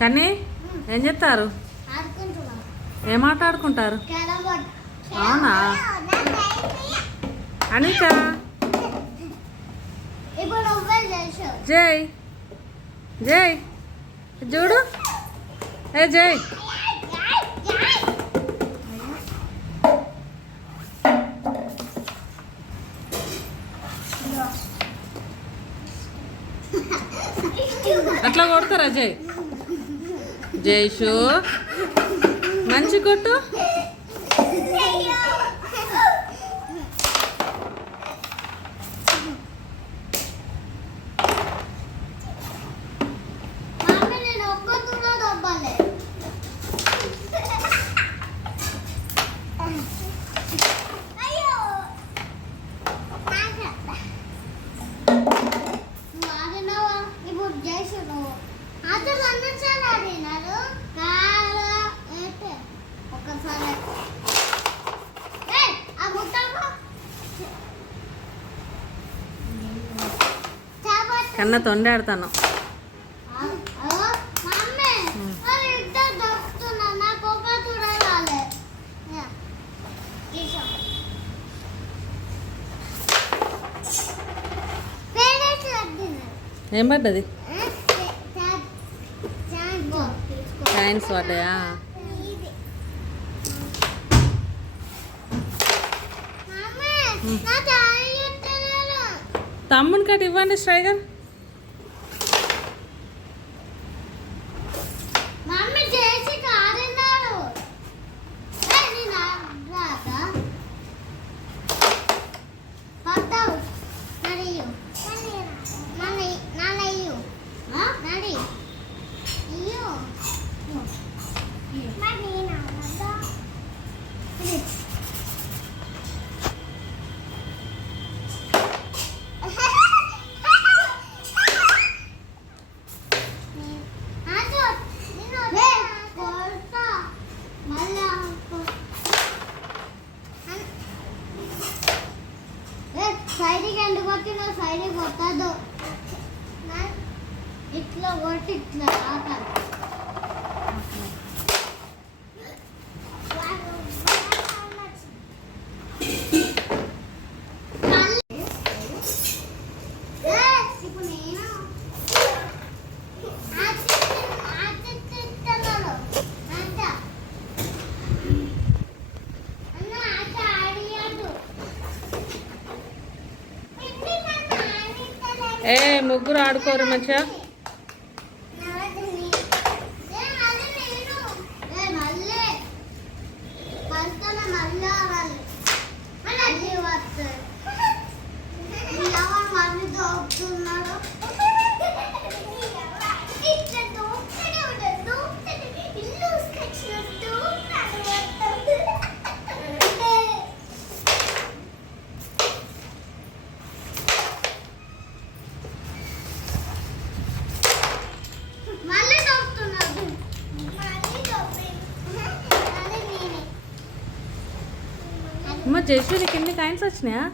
కానీ ఏం చెప్తారు ఏం ఆట ఆడుకుంటారు? Carrom board. అవునా? అనిత జై. జై. చూడు. ఏ జై. అట్లా కొడతారా జై? జైషు మంచి కొట్టు. మమ్మీ నేను చాలా తులా పేరెంట్స్ వద్దున్నారు. ఏం పడ్డది. కాయిన్స్ పడ్డాయా ఇస్తలేరు. తమ్ముని కట్ ఇవ్వండి శ్రైగర్ సైడ్కి ఎందుకు వచ్చిన సైడ్కి కొట్టదు. ఇట్లా కొట్టి ఇట్లా ఆకాలి ఏ ముగ్గురు ఆడుకోరు మంచిగా. మళ్ళీ. అమ్మ జయశ్రీకి ఎన్ని కాయిన్స్ వచ్చినాయా?